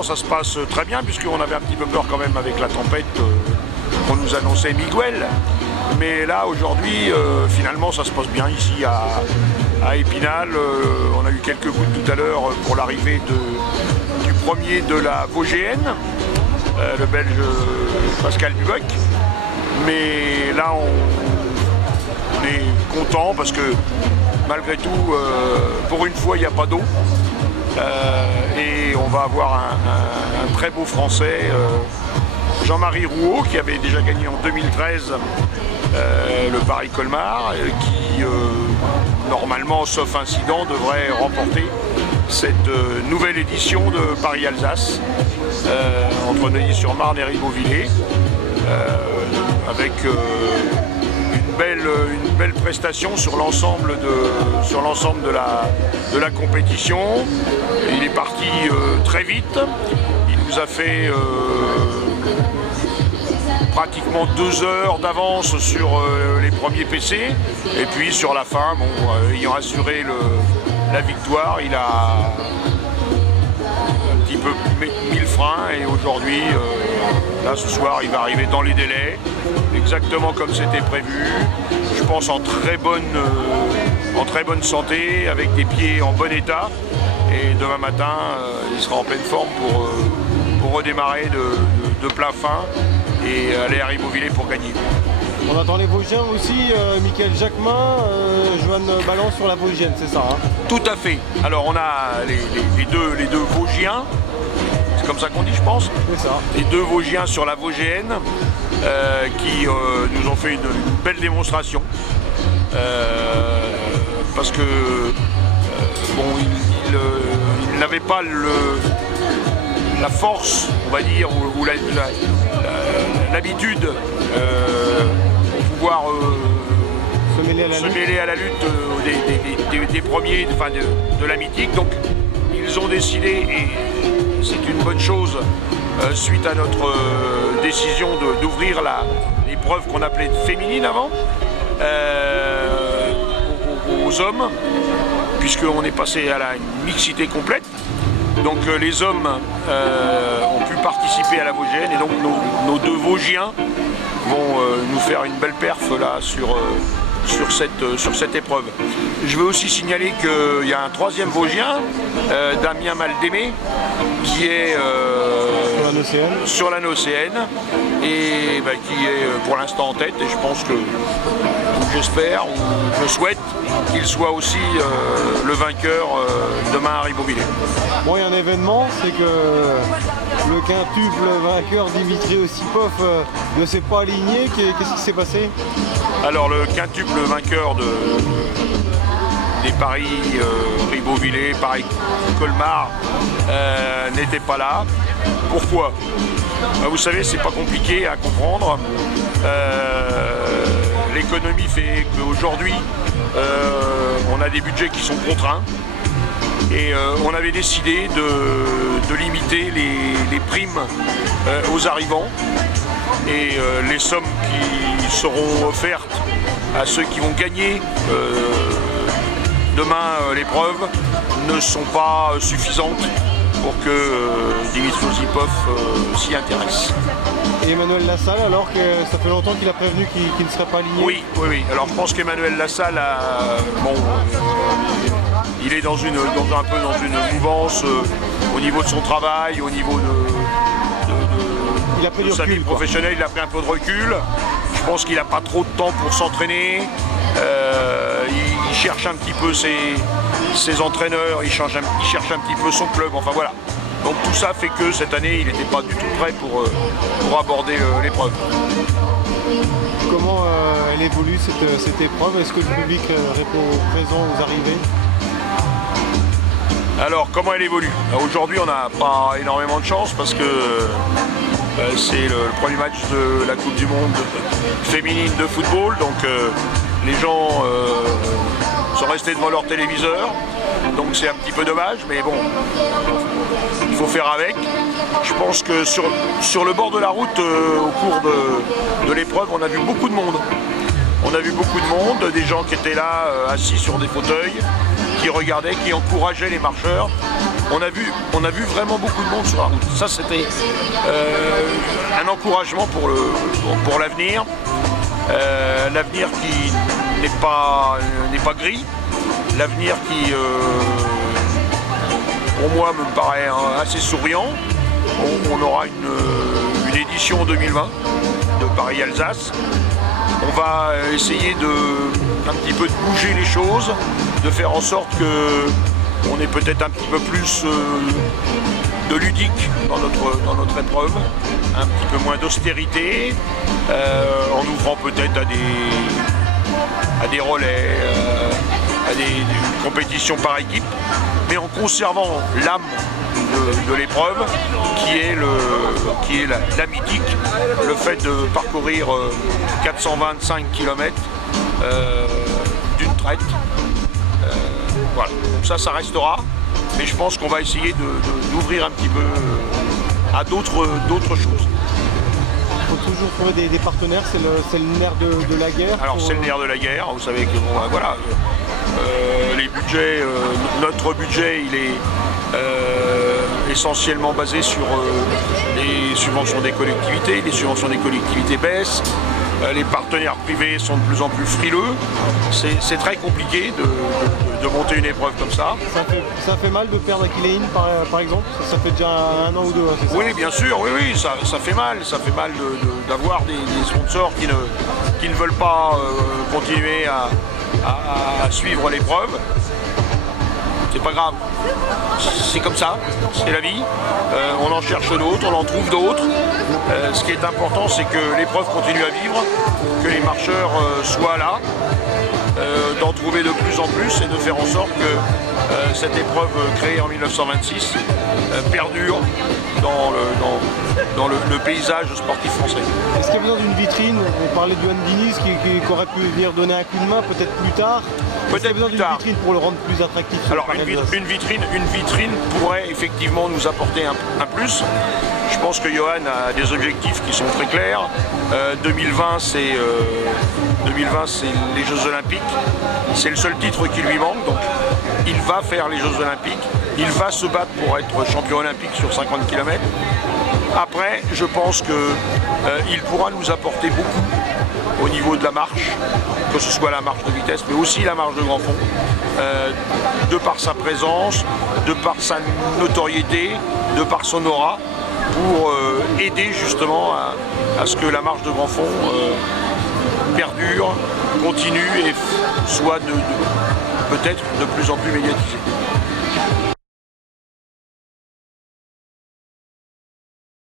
l'instant ça se passe très bien, puisqu'on avait un petit peu peur quand même avec la tempête qu'on nous annonçait Miguel. Mais là aujourd'hui, finalement ça se passe bien ici à Épinal. On a eu quelques gouttes tout à l'heure pour l'arrivée du premier de la Vosgienne, le Belge Pascal Duboc. Mais là on est content parce que malgré tout, pour une fois il n'y a pas d'eau. Et on va avoir un très beau Français, Jean-Marie Rouault, qui avait déjà gagné en 2013 le Paris-Colmar, qui normalement, sauf incident, devrait remporter cette nouvelle édition de Paris-Alsace entre Neuilly-sur-Marne et Ribeauvillé, avec une belle prestation sur l'ensemble de la compétition. Il est parti très vite. Il nous a fait pratiquement 2 heures d'avance sur les premiers PC. Et puis sur la fin, ayant assuré la victoire, il a un petit peu mis le frein. Et aujourd'hui, là ce soir, il va arriver dans les délais, exactement comme c'était prévu. Je pense en très bonne santé, avec des pieds en bon état. Et demain matin, il sera en pleine forme pour redémarrer de plein fin et aller à Ribeauvillé pour gagner. On attend les Vosgiens aussi, Michael Jacquemin, Johan Ballan sur la Vosgienne, c'est ça, hein? Tout à fait. Alors on a les deux Vosgiens, c'est comme ça qu'on dit je pense. C'est ça. Les 2 Vosgiens sur la Vosgienne qui nous ont fait une belle démonstration. Parce que il n'avait pas la force, on va dire, ou l'habitude pour pouvoir se mêler à la lutte des premiers, de la mythique. Donc ils ont décidé, et c'est une bonne chose, suite à notre décision d'ouvrir l'épreuve qu'on appelait féminine avant, aux hommes, puisqu'on est passé à la mixité complète. Donc les hommes ont pu participer à la Vosgienne, et donc nos 2 Vosgiens vont nous faire une belle perf là sur cette épreuve. Je veux aussi signaler qu'il y a un 3e Vosgien, Damien Maldémé, qui est sur la Nocéenne et qui est pour l'instant en tête, et je pense que, j'espère, ou je souhaite qu'il soit aussi le vainqueur demain à Ribeauvillé. Bon, il y a un événement, c'est que le quintuple vainqueur Dimitri Osipov ne s'est pas aligné. Qu'est-ce qui s'est passé? Alors le quintuple vainqueur des Paris Ribeauvillé, Paris Colmar n'était pas là. Pourquoi? Vous savez, c'est pas compliqué à comprendre. L'économie fait qu'aujourd'hui on a des budgets qui sont contraints, et on avait décidé de limiter les primes aux arrivants, et les sommes qui seront offertes à ceux qui vont gagner demain l'épreuve ne sont pas suffisantes pour que Dimitri Osipov s'y intéresse. Et Emmanuel Lassalle, alors que ça fait longtemps qu'il a prévenu qu'il ne serait pas aligné? Oui. Alors je pense qu'Emmanuel Lassalle il est un peu dans une mouvance au niveau de son travail, au niveau de sa vie professionnelle. Il a pris un peu de recul. Je pense qu'il n'a pas trop de temps pour s'entraîner. Il cherche un petit peu ses entraîneurs, il cherche un petit peu son club, enfin voilà. Donc tout ça fait que cette année, il n'était pas du tout prêt pour aborder l'épreuve. Comment elle évolue cette épreuve? Est-ce que le public répond présent aux arrivées? Alors, comment elle évolue? Aujourd'hui, on n'a pas énormément de chance parce que c'est le premier match de la Coupe du Monde féminine de football. Donc les gens sont restés devant leur téléviseur. Donc c'est un petit peu dommage, mais bon, il faut faire avec. Je pense que sur le bord de la route, au cours de l'épreuve, on a vu beaucoup de monde. On a vu beaucoup de monde, des gens qui étaient là, assis sur des fauteuils, qui regardaient, qui encourageaient les marcheurs. on a vu vraiment beaucoup de monde sur la route. Ça, c'était un encouragement pour l'avenir. L'avenir qui n'est pas gris. L'avenir qui, pour moi, me paraît assez souriant. On aura une édition 2020 de Paris-Alsace. On va essayer un petit peu de bouger les choses, de faire en sorte qu'on ait peut-être un petit peu plus de ludique dans notre épreuve, un petit peu moins d'austérité, en ouvrant peut-être à des relais, à des compétitions par équipe, mais en conservant l'âme de l'épreuve qui est la mythique, le fait de parcourir 425 km d'une traite. Voilà, donc ça restera, mais je pense qu'on va essayer d'ouvrir un petit peu à d'autres choses. Il faut toujours trouver des partenaires, c'est le nerf de la guerre. Alors c'est le nerf de la guerre, vous savez que bon, voilà, les budgets, notre budget il est essentiellement basé sur les subventions des collectivités. Les subventions des collectivités baissent, les partenaires privés sont de plus en plus frileux. C'est très compliqué de monter une épreuve comme ça. Ça fait mal de perdre Achille par exemple, ça fait déjà 1 an ou 2 ans, c'est ça? Oui, bien sûr, oui, ça fait mal. Ça fait mal d'avoir des sponsors qui ne veulent pas continuer à suivre l'épreuve. C'est pas grave, c'est comme ça, c'est la vie, on en cherche d'autres, on en trouve d'autres. Ce qui est important, c'est que l'épreuve continue à vivre, que les marcheurs soient là, d'en trouver de plus en plus et de faire en sorte que cette épreuve créée en 1926 perdure dans le paysage sportif français. Est-ce qu'il y a besoin d'une vitrine? On parlait du Diniz qui aurait pu venir donner un coup de main peut-être plus tard. Est-ce qu'il y a besoin d'une vitrine pour le rendre plus attractif? Alors une vitrine pourrait effectivement nous apporter un plus. Je pense que Johan a des objectifs qui sont très clairs. 2020 c'est les Jeux Olympiques. C'est le seul titre qui lui manque. Donc il va faire les Jeux Olympiques. Il va se battre pour être champion olympique sur 50 km. Après, je pense qu'il pourra nous apporter beaucoup au niveau de la marche, que ce soit la marche de vitesse, mais aussi la marche de grand fond, de par sa présence, de par sa notoriété, de par son aura, pour aider justement à ce que la marche de grand fond perdure, continue et soit peut-être de plus en plus médiatisée.